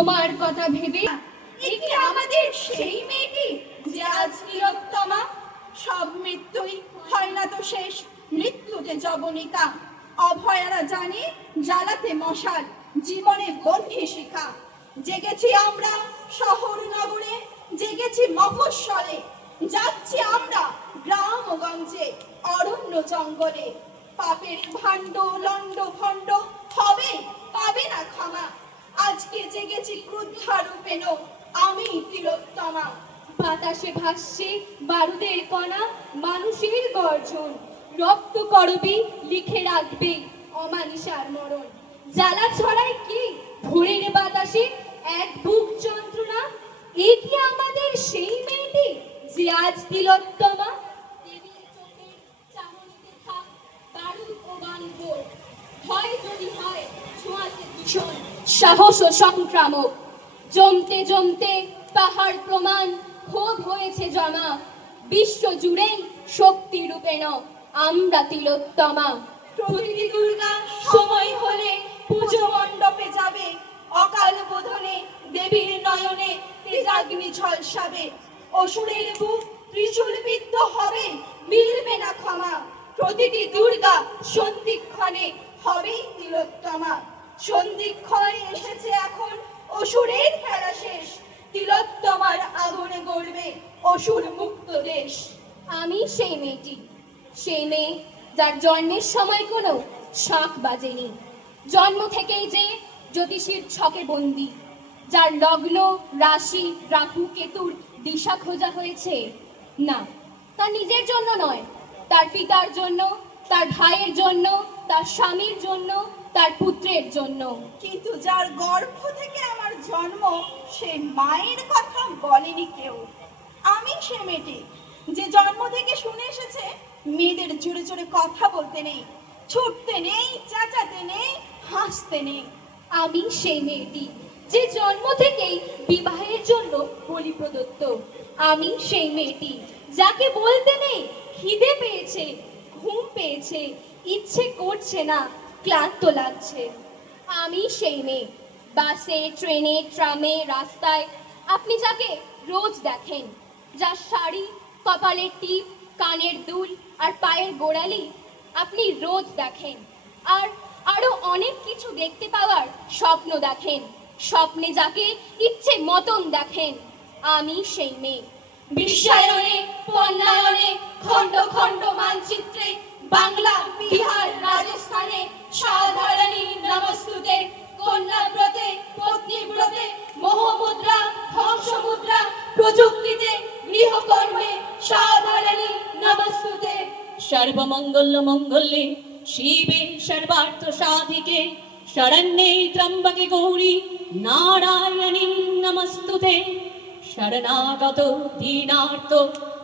তোমার কথা ভেবে এটি আমাদের সেই মেয়েটি যে আজ তিলোত্তমা। সব মৃত্যুই হয় না তো শেষ, মৃত্যুতে যবনিকা। অভয়ারা জানে জ্বালাতে মশাল, জীবনে বন্ধি শিখা। জেগেছি আমরা শহর নগরে, জেগেছি মফস্বলে, যাচ্ছি আমরা গ্রাম গঞ্জে, অরণ্য জঙ্গলে। পাপের ভাণ্ড লণ্ড ভণ্ড হবে, পাবে না ক্ষমা। আজকে জেগেছি ক্রুদ্ধা রূপেণ, আমি তিলোত্তমা। বাতাসে ভাসছে বারুদের কণা, মানুষের গর্জন। রক্ত করবি লিখে রাখবে অমানিসার মরণ। জ্বালা ছড়ায় কি ভোরের বাতাসে এক বুক যন্ত্রণা। এ কি আমাদের সেই মেয়েটি যে আজ তিলোত্তমা? দেবীর চোখের চাহনিতে থাক বারুদ ও বানর, ভয় যদি হয় ছোঁয়াতে দূষণ, সাহস ও সংক্রামক। জমতে জমতে পাহাড় প্রমাণ ক্ষোভ হয়েছে জমা। বিশ্ব জুড়েই শক্তি রূপেণ আমরা তিলোত্তমা। প্রতিটি দুর্গা সময় হলে পুজো মণ্ডপে যাবে, অকাল বোধনে দেবীর নয়নে তেজাগ্নি ঝলসাবে। অসুরের বুক ত্রিশূল বিদ্ধ হবে, মিলবে না ক্ষমা। প্রতিটি দুর্গা সন্ধিক্ষণে হবেই তিলোত্তমা। সন্ধিক্ষণে এসেছে এখন, অসুরের খেলা শেষ। তিলোত্তমার আগুনে গড়বে অসুর মুক্ত দেশ। আমি সেই মেয়েটি, সেই মেয়ে যার জন্মের সময় কোনো শাঁখ বাজেনি। জন্ম থেকেই যে জ্যোতিষীর ছকে বন্দি, যার লগ্ন রাশি রাহু কেতুর দিশা খোঁজা হয়েছে। না, তার নিজের জন্য নয়, তার পিতার জন্য, তার ভাইয়ের জন্য, তার স্বামীর জন্য, তার পুত্রের জন্য। কিন্তু যার গর্ভ থেকে আমার জন্ম, সে মায়ের কথা বলেনি কেউ। আমি সে মেয়েটি যে জন্ম থেকে শুনে এসেছে মেয়েদের জোরে জোরে কথা বলতে নেই, ছুটতে নেই, চেঁচাতে নেই, হাসতে নেই। আমি সেই মেয়েটি যে জন্ম থেকেই বিবাহের জন্য বলি প্রদত্ত। আমি সেই মেয়েটি যাকে বলতে নেই খিদে পেয়েছে, ঘুম পেয়েছে, ইচ্ছে করছে না, ক্লান্ত লাগছে। আমি সেই মেয়ে বাসে, ট্রেনে, ট্রামে, রাস্তায় আপনি যাকে রোজ দেখেন, যার শাড়ি, কপালের টিপ, কানের দুল আর পায়ের গোড়ালি আপনি রোজ দেখেন। আর আরো অনেক কিছু দেখতে পাওয়ার স্বপ্ন দেখেন, স্বপ্নে যাকে ইচ্ছে মতন দেখেন। আমি সেই মেয়ে। বিশ্বায়নে, পণ্যায়নে, খণ্ড খণ্ড মানচিত্রে, বাংলা, বিহার, রাজস্থানে, সাধারণী নমস্তুতে, কন্যাব্রতে, পত্নীব্রতে, মোহমুদ্রা, ধ্বংসমুদ্রা, প্রযুক্তিতে, গৃহকর্মে, সাধারণী নমস্তুতে। সর্বমঙ্গল মঙ্গলে শিবে সর্বার্থ সাধিকে, শরণ্যে ত্র্যম্বকে গৌরী নারায়ণী নমস্তুতে। শরণাগত দীনার্ত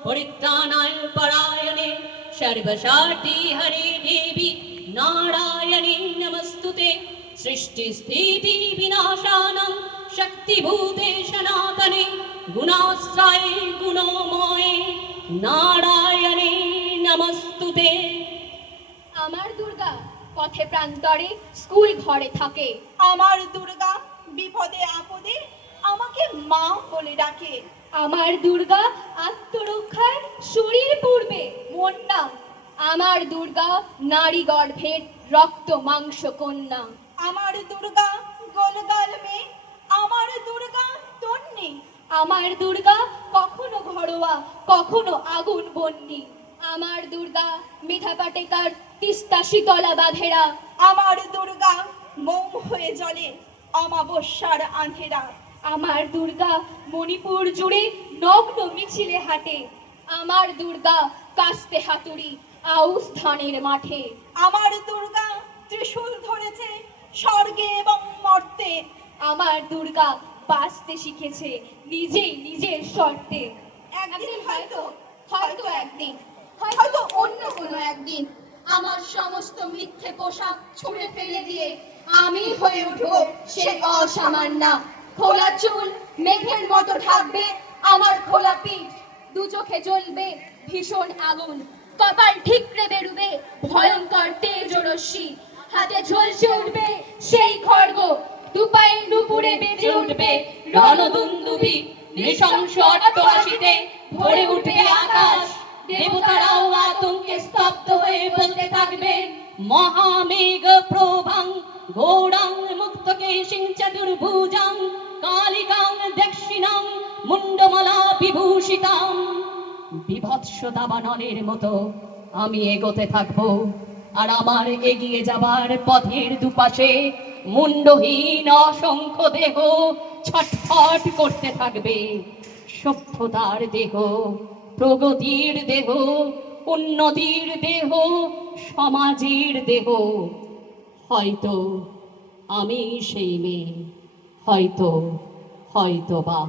পরিত্রাণায় পরায়ণে, সর্বশান্তি হরে দেবী নারায়ণী নমস্তুতে। সৃষ্টি স্থিতি বিনাশানাং শক্তিভূতে সনাতনে, গুণাশ্রয়ে গুণময়ে নারায়ণে নমস্তুতে। আমার দুর্গা পথে প্রান্তরে স্কুল ঘরে থাকে। আমার দুর্গা বিপদে আপদে আমাকে মা বলে ডাকে। আমার দুর্গা আত্মরক্ষায় শরীর পূর্বে মন না। আমার দুর্গা নারী গর্ভের রক্ত মাংস কন্যা। আমার দুর্গা গোলগাল মেয়ে, আমার দুর্গা তন্নি। আমার দুর্গা কখনো ঘরোয়া, কখনো আগুন বন্যি। আমার দুর্গা মিঠা পাটেকার তিস্তা শীতলা বাঁধেরা। আমার দুর্গা মৌম হয়ে জ্বলে অমাবস্যার আঁধেরা। আমার দুর্গা মণিপুর জুড়ে নগ্ন মিছিলে হাঁটে। আমার দুর্গা কাস্তে হাতুড়ি আউশ ধানের মাঠে। আমার দুর্গা ত্রিশূল ধরেছে স্বর্গে এবং মর্তে। আমার দুর্গা বাঁচতে শিখেছে নিজেই নিজের শর্তে। একদিন হয়তো, হয়তো একদিন, হয়তো অন্য কোনো একদিন আমার সমস্ত মিথ্যে পোশাক ছুঁড়ে ফেলে দিয়ে আমি হয়ে উঠবো সেই অসামান্যা। খোলা চুল মেঘের মতো ঢাকবে আমার খোলা পিঠ, দু চোখে জ্বলবে ভীষণ আগুন, কপাল ঠিকরে বেরুবে ভয়ঙ্কর তেজ রশ্মি, হাতে ঝলসে উঠবে সেই খড়গ, দুপায়ের নুপুরে বেজে উঠবে রণদুন্দুভি, নৃশংস অট্টহাসিতে ভরে উঠবে আকাশ। দেবতারাও আতঙ্কে স্তব্ধ হয়ে বলতে থাকবেন, মহামেঘ প্রভাং ঘোড়াং মুক্তকেশিং চতুর্ভুজাং কালিকাং দক্ষিণাং মুন্ডমালা বিভূষিতাম। বিভৎস দাবানলের মতো আমি এগোতে থাকবো, আর আমার এগিয়ে যাবার পথের দুপাশে মুন্ডহীন অসংখ্য দেহ ছটফট করতে থাকবে। সভ্যতার দেহ, প্রগতির দেহ, উন্নতির দেহ, সমাজের দেহ। হয়তো আমি সেই মেয়ে, হয়তো বা